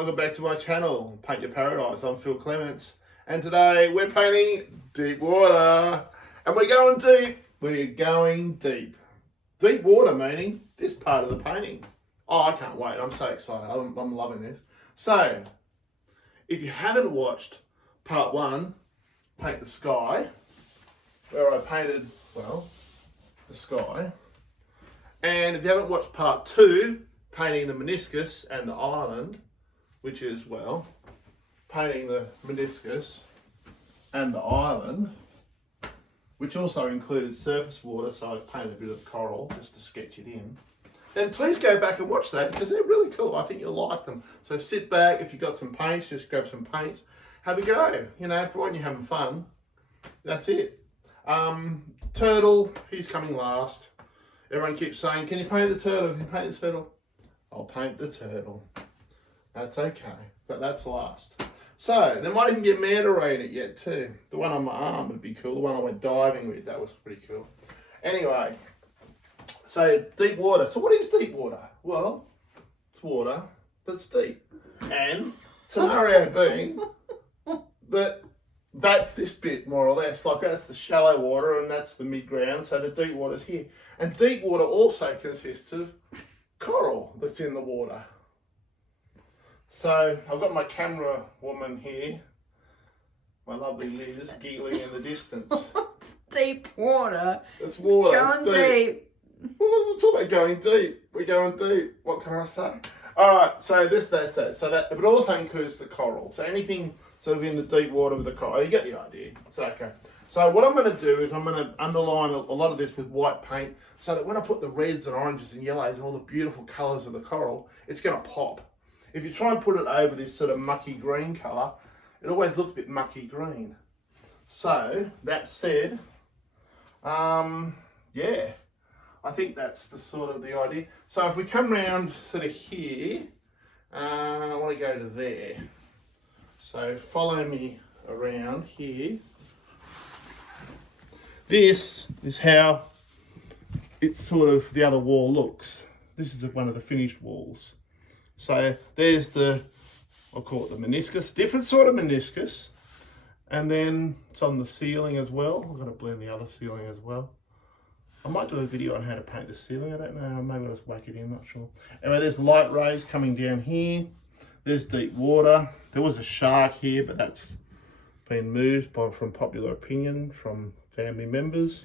welcome back to my channel, Paint Your Paradise. I'm Phil Clements, and today we're painting deep water, and we're going deep. We're going deep. Deep water meaning this part of the painting. Oh, I can't wait. I'm so excited. I'm loving this. So, if you haven't watched part one, Paint the Sky, where I painted, well, the sky, and if you haven't watched part two, painting the meniscus and the island, which is, well, painting the meniscus and the island, which also included surface water, so I painted a bit of coral just to sketch it in, then please go back and watch that because they're really cool. I think you'll like them. So sit back, if you've got some paints, just grab some paints, have a go. You know, providing you're having fun, that's it. Turtle, he's coming last. Everyone keeps saying, can you paint the turtle? Can you paint the turtle? I'll paint the turtle. That's okay, but that's last. So, there might even be a manta ray in it yet too. The one on my arm would be cool. The one I went diving with, that was pretty cool. Anyway, so deep water. So what is deep water? Well, it's water, but it's deep. And scenario being that that's this bit more or less. Like that's the shallow water and that's the mid-ground. So the deep water's here. And deep water also consists of coral that's in the water. So I've got my camera woman here, my lovely Liz, giggling in the distance. It's deep water. It's water. Going it's deep. We're talking about going deep. We're going deep. What can I say? All right. So that's that. So that, but it also includes the coral. So anything sort of in the deep water with the coral. You get the idea. So okay. So what I'm going to do is I'm going to underline a lot of this with white paint so that when I put the reds and oranges and yellows and all the beautiful colours of the coral, it's going to pop. If you try and put it over this sort of mucky green colour, it always looks a bit mucky green. So, that said, yeah, I think that's the sort of the idea. So if we come round sort of here, I want to go to there. So follow me around here. This is how it's sort of the other wall looks. This is one of the finished walls. So there's the, I'll call it the meniscus, different sort of meniscus. And then it's on the ceiling as well. I've got to blend the other ceiling as well. I might do a video on how to paint the ceiling. I don't know, maybe I'll just whack it in, not sure. Anyway, there's light rays coming down here. There's deep water. There was a shark here, but that's been moved from popular opinion from family members.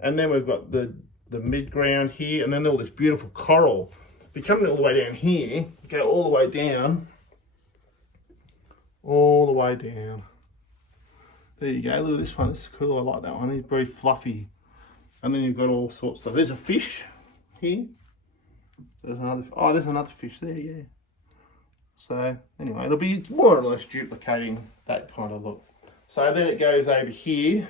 And then we've got the mid-ground here, and then all this beautiful coral. If you come all the way down here, go all the way down, There you go, look at this one, this is cool, I like that one, it's very fluffy. And then you've got all sorts of stuff. There's a fish here. There's another fish there, yeah. So anyway, it'll be more or less duplicating that kind of look. So then it goes over here.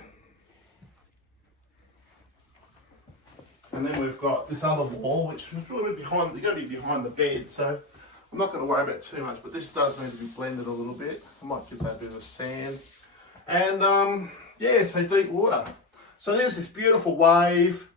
And then we've got this other wall, which is really behind, you've got to be behind the bed, so I'm not going to worry about too much, but this does need to be blended a little bit. I might give that a bit of a sand. And yeah, so deep water. So there's this beautiful wave,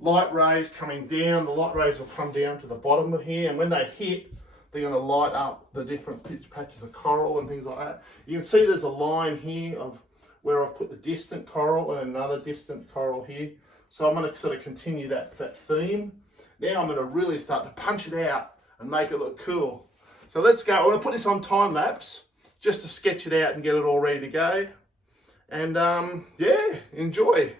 light rays coming down. The light rays will come down to the bottom of here, and when they hit, they're going to light up the different patches of coral and things like that. You can see there's a line here of where I've put the distant coral and another distant coral here. So I'm going to sort of continue that theme. Now I'm going to really start to punch it out and make it look cool. So let's go. I'm going to put this on time lapse just to sketch it out and get it all ready to go. And yeah, enjoy.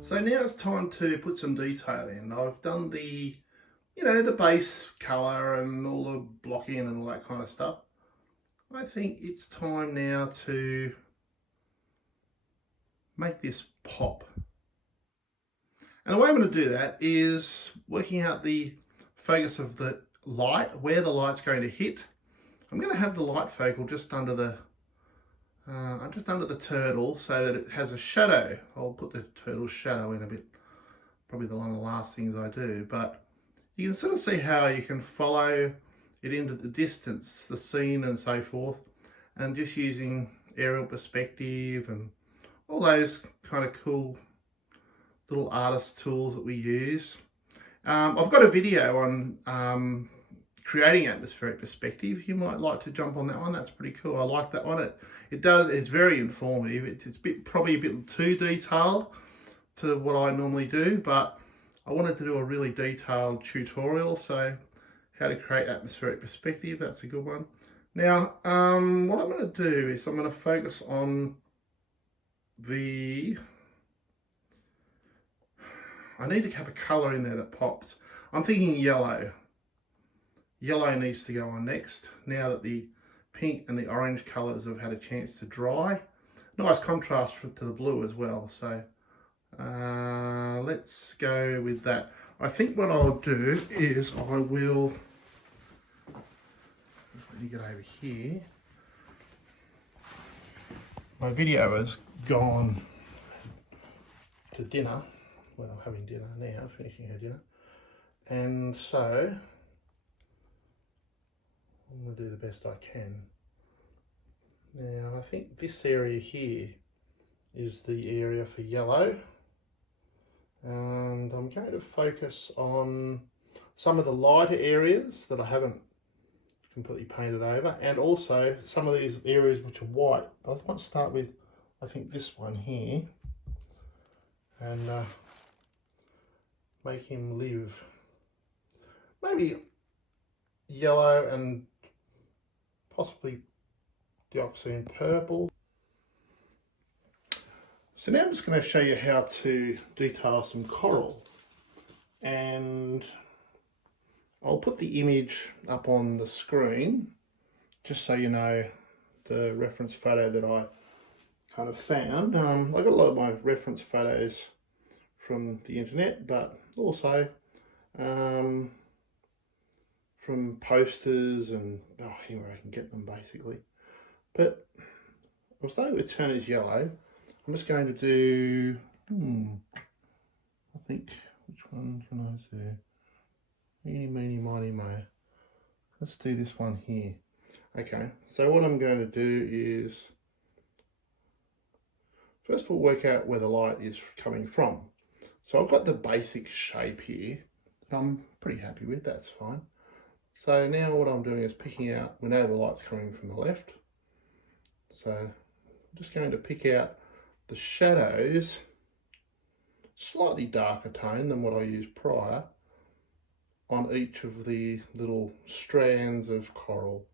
So now it's time to put some detail in. I've done the, you know, the base colour and all the blocking and all that kind of stuff. I think it's time now to make this pop. And the way I'm going to do that is working out the focus of the light, where the light's going to hit. I'm going to have the light focal just under the turtle so that it has a shadow. I'll put the turtle's shadow in a bit, probably one of the last things I do, but you can sort of see how you can follow it into the distance, the scene and so forth, and just using aerial perspective and all those kind of cool little artist tools that we use. I've got a video on creating atmospheric perspective. You might like to jump on that one. That's pretty cool. I like that one. It's very informative. It's probably a bit too detailed to what I normally do, but I wanted to do a really detailed tutorial. So how to create atmospheric perspective, that's a good one. Now, what I'm going to do is I'm going to focus on I need to have a colour in there that pops. I'm thinking yellow. Yellow needs to go on next, now that the pink and the orange colours have had a chance to dry. Nice contrast to the blue as well, so let's go with that. I think what I'll do is I will, let me get over here. My video has gone to dinner. Well, I'm having dinner now, finishing her dinner. And so, I'm going to do the best I can. Now, I think this area here is the area for yellow. And I'm going to focus on some of the lighter areas that I haven't completely painted over, and also some of these areas which are white. I want to start with, I think, this one here, and make him live. Maybe yellow and possibly dioxine purple. So now I'm just going to show you how to detail some coral, and I'll put the image up on the screen just so you know the reference photo that I kind of found. I got a lot of my reference photos from the internet, but also from posters and anywhere I can get them basically. But I'm starting with Turner's yellow. I'm just going to do, I think, which one can I do? Eeny, meeny, miny, mo. Let's do this one here. Okay, so what I'm going to do is, first of all, work out where the light is coming from. So I've got the basic shape here that I'm pretty happy with, that's fine. So now what I'm doing is picking out, we know the light's coming from the left. So I'm just going to pick out the shadows, slightly darker tone than what I used prior, on each of the little strands of coral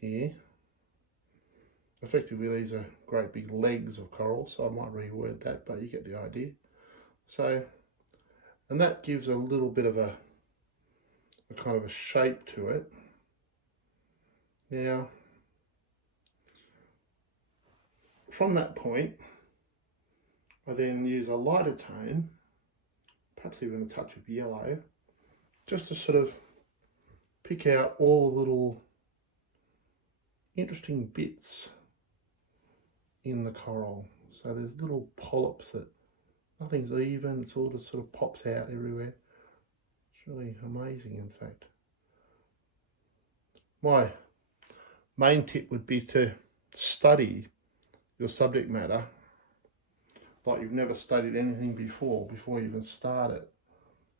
here. Effectively, these are great big legs of coral, so I might reword that, but you get the idea. So, and that gives a little bit of a kind of a shape to it. Now, from that point, I then use a lighter tone, perhaps even a touch of yellow, just to sort of pick out all the little interesting bits in the coral. So there's little polyps that nothing's even, it's all just sort of pops out everywhere. It's really amazing, in fact. My main tip would be to study your subject matter like you've never studied anything before you even start it.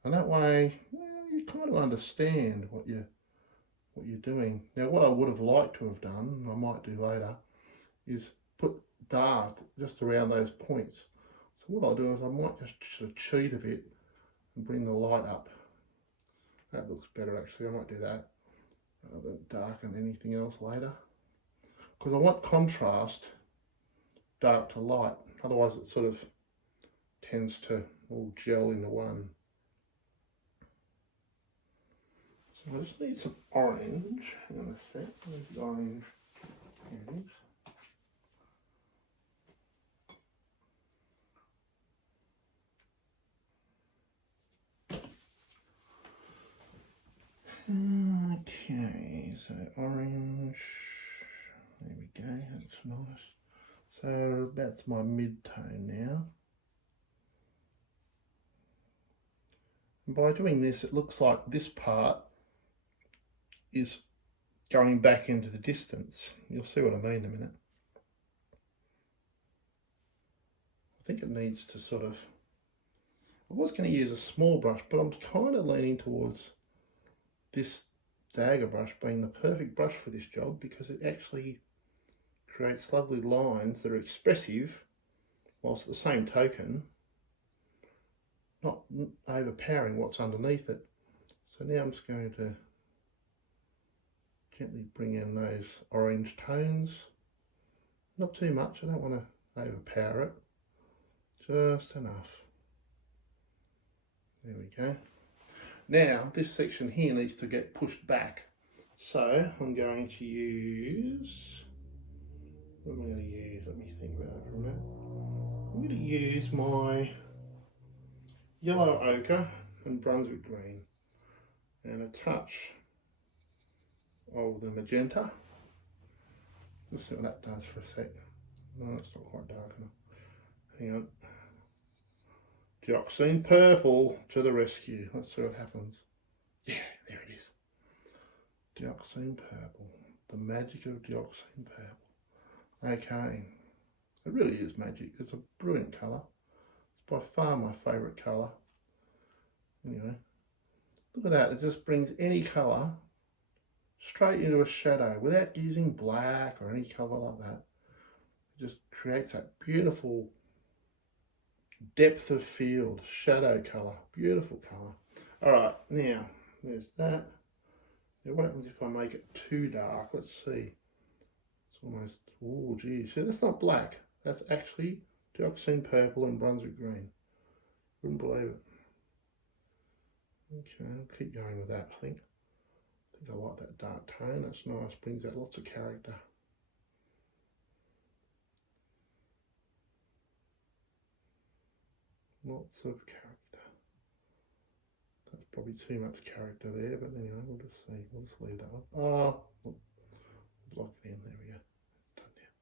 And that way, well, you kind of understand what you're doing. Now, what I would have liked to have done, and I might do later, is put dark just around those points. So what I'll do is I might just sort of cheat a bit and bring the light up. That looks better actually, I might do that rather than darken anything else later. Because I want contrast, dark to light, otherwise it sort of tends to all gel into one. So I just need some orange. Hang on a sec, where's the orange? Here it is. Okay, so orange, there we go, that's nice. So that's my mid-tone now. And by doing this, it looks like this part is going back into the distance. You'll see what I mean in a minute. I think it needs to sort of, I was going to use a small brush, but I'm kind of leaning towards this dagger brush being the perfect brush for this job, because it actually creates lovely lines that are expressive, whilst at the same token not overpowering what's underneath it. So now I'm just going to gently bring in those orange tones, not too much, I don't want to overpower it, just enough. There we go. Now this section here needs to get pushed back, so I'm going to use, what am I going to use? Let me think about it for a minute. I'm going to use my yellow ochre and Brunswick green and a touch of the magenta. Let's see what that does for a sec. No, it's not quite dark enough. Hang on. Dioxine purple to the rescue. Let's see what happens. Yeah, there it is. Dioxine purple. The magic of dioxine purple. Okay. It really is magic. It's a brilliant colour. It's by far my favourite colour. Anyway, look at that. It just brings any colour straight into a shadow without using black or any colour like that. It just creates that beautiful depth of field, shadow colour, beautiful colour. Alright, now there's that. Now what happens if I make it too dark? Let's see. It's almost, oh geez, so that's not black, that's actually dioxine purple and Brunswick green. Wouldn't believe it. Okay, I'll keep going with that, I think I like that dark tone, that's nice, brings out lots of character. Lots of character. That's probably too much character there, but anyway, we'll just see. We'll just leave that one. Oh, we'll block it in. There we go. Done now.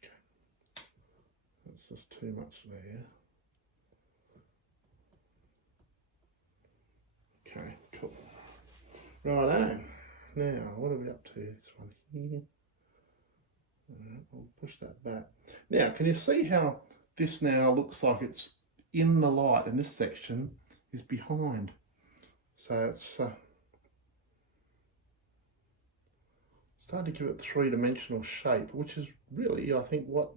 Okay. That's just too much there. Okay, cool. Righto. Now, what are we up to? This one here. I'll push that back. Now, can you see how this now looks like it's in the light, and this section is behind? So it's starting to give it three-dimensional shape, which is really, I think, what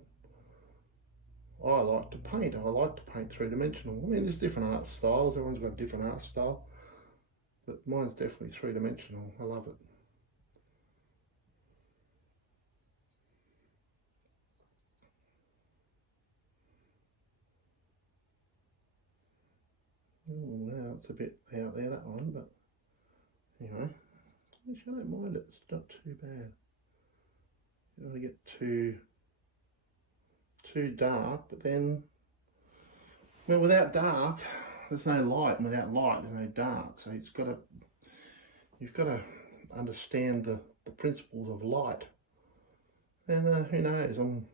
I like to paint. I like to paint three-dimensional. I mean, there's different art styles. Everyone's got a different art style, but mine's definitely three-dimensional. I love it. Oh, now it's a bit out there, that one, but anyway, actually I don't mind it, it's not too bad. You don't want to get too dark, but then, well, without dark, there's no light, and without light, there's no dark. So you've got to understand the principles of light. And who knows, I'm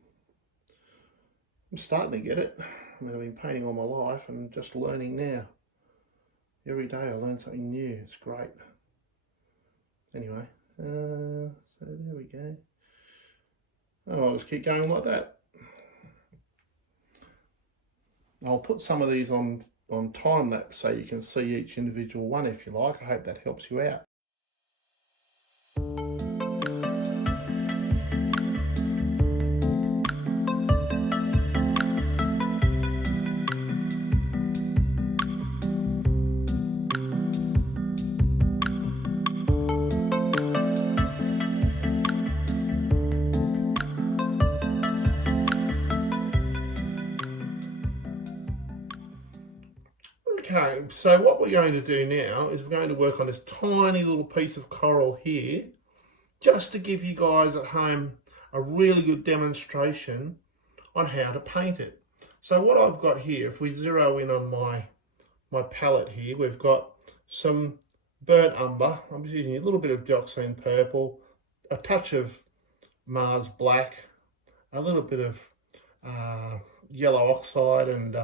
starting to get it. I mean, I've been painting all my life and just learning now. Every day I learn something new. It's great. Anyway, so there we go. Oh, I'll just keep going like that. I'll put some of these on time lapse so you can see each individual one if you like. I hope that helps you out. Okay, so what we're going to do now is we're going to work on this tiny little piece of coral here, just to give you guys at home a really good demonstration on how to paint it. So what I've got here, if we zero in on my palette here, we've got some burnt umber. I'm just using a little bit of dioxazine purple, a touch of Mars black, a little bit of yellow oxide, and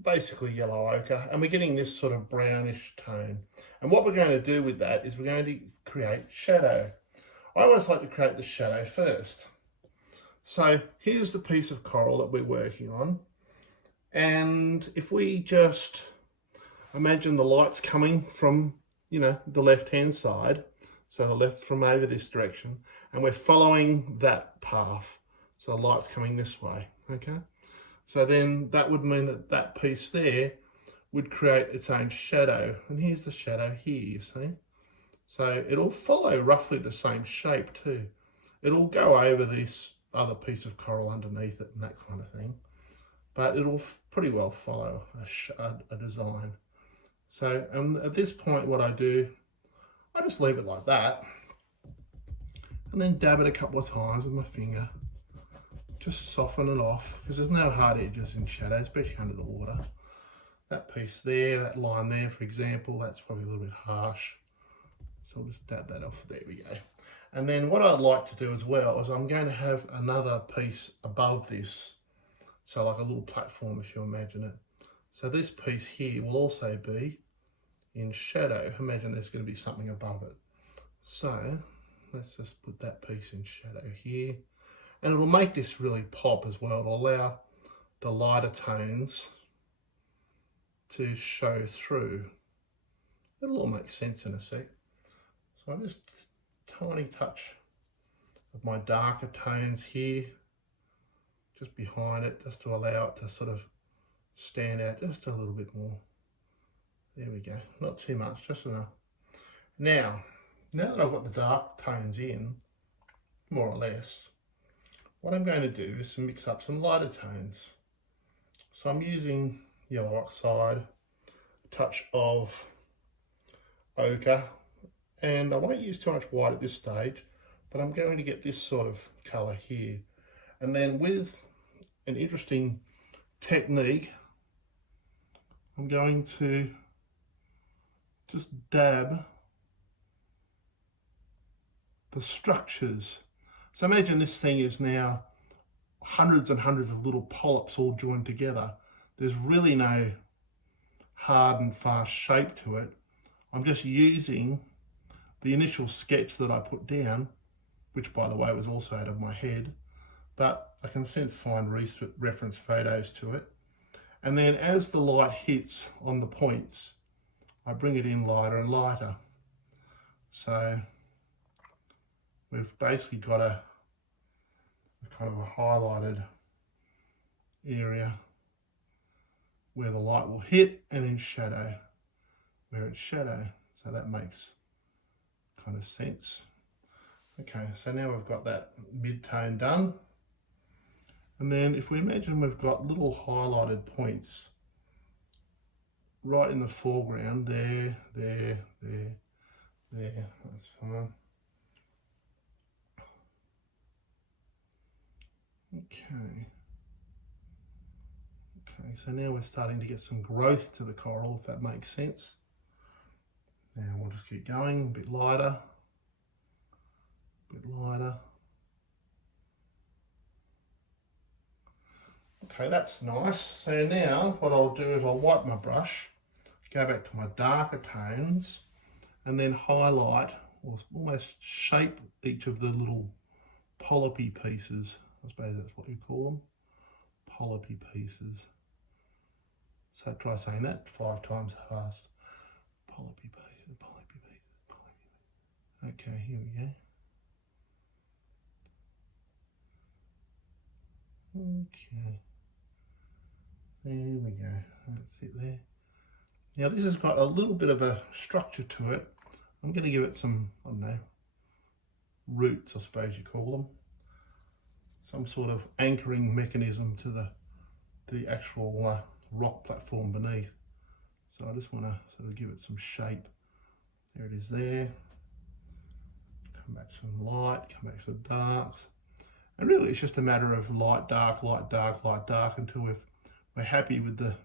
basically yellow ochre, and we're getting this sort of brownish tone. And what we're going to do with that is we're going to create shadow. I always like to create the shadow first. So here's the piece of coral that we're working on, and if we just imagine the light's coming from, you know, the left hand side, so the left from over this direction, and we're following that path, so the light's coming this way, okay? So then that would mean that that piece there would create its own shadow, and here's the shadow here, you see? So it'll follow roughly the same shape too. It'll go over this other piece of coral underneath it and that kind of thing, but it'll pretty well follow a design. So at this point what I do, I just leave it like that and then dab it a couple of times with my finger. Just soften it off, because there's no hard edges in shadow, especially under the water. That piece there, that line there, for example, that's probably a little bit harsh. So I'll just dab that off. There we go. And then what I'd like to do as well is I'm going to have another piece above this. So like a little platform, if you imagine it. So this piece here will also be in shadow. Imagine there's going to be something above it. So let's just put that piece in shadow here. And it'll make this really pop as well. It'll allow the lighter tones to show through. It'll all make sense in a sec. So I just tiny touch of my darker tones here, just behind it, just to allow it to sort of stand out just a little bit more. There we go, not too much, just enough. Now that I've got the dark tones in, more or less, what I'm going to do is mix up some lighter tones. So I'm using yellow oxide, a touch of ochre, and I won't use too much white at this stage, but I'm going to get this sort of colour here. And then with an interesting technique, I'm going to just dab the structures. So imagine this thing is now hundreds and hundreds of little polyps all joined together. There's really no hard and fast shape to it. I'm just using the initial sketch that I put down, which by the way was also out of my head, but I can since find reference photos to it. And then as the light hits on the points, I bring it in lighter and lighter. So we've basically got a kind of a highlighted area where the light will hit, and in shadow where it's shadow. So that makes kind of sense. Okay, so now we've got that mid-tone done. And then if we imagine we've got little highlighted points right in the foreground, there, that's fine. Okay, so now we're starting to get some growth to the coral, if that makes sense. Now we'll just keep going, a bit lighter, Okay, that's nice. So now what I'll do is I'll wipe my brush, go back to my darker tones, and then highlight or almost shape each of the little polypy pieces. I suppose that's what you call them, polypy pieces. So try saying that 5 times fast. Polypy pieces, polypy pieces, polypy pieces. Okay, here we go. Okay, there we go, that's it there. Now this has got a little bit of a structure to it. I'm going to give it some, I don't know, roots I suppose you call them. Some sort of anchoring mechanism to the actual rock platform beneath. So I just want to sort of give it some shape. There it is there. Come back to some light, come back to the darks. And really it's just a matter of light, dark, light, dark, light, dark until we're happy with the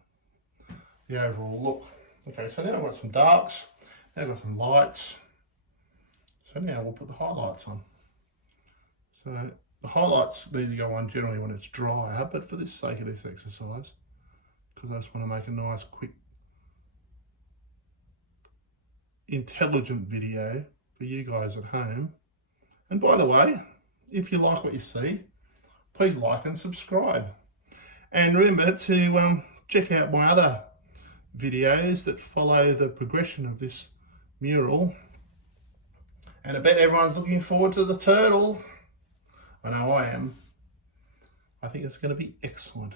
overall look. Okay, so now I've got some darks, now I've got some lights. So now we'll put the highlights on. So the highlights, these go on generally when it's drier, but for this sake of this exercise, because I just want to make a nice, quick, intelligent video for you guys at home. And by the way, if you like what you see, please like and subscribe. And remember to check out my other videos that follow the progression of this mural. And I bet everyone's looking forward to the turtle. I know I am. I think it's going to be excellent.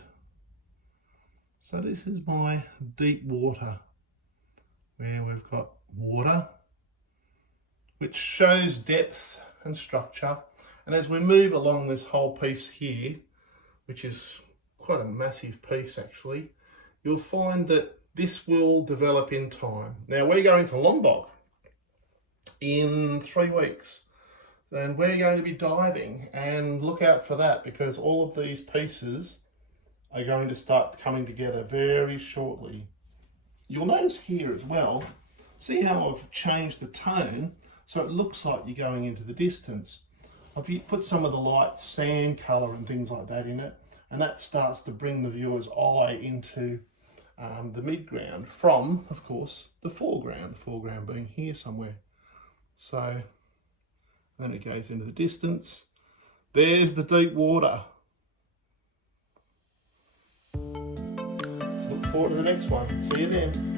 So this is my deep water, where we've got water, which shows depth and structure. And as we move along this whole piece here, which is quite a massive piece actually, you'll find that this will develop in time. Now we're going to Lombok in 3 weeks, and we're going to be diving, and look out for that because all of these pieces are going to start coming together very shortly. You'll notice here as well, see how I've changed the tone so it looks like you're going into the distance. I've put some of the light sand colour and things like that in it, and that starts to bring the viewer's eye into the midground from, of course, the foreground being here somewhere. So then it goes into the distance. There's the deep water. Look forward to the next one. See you then.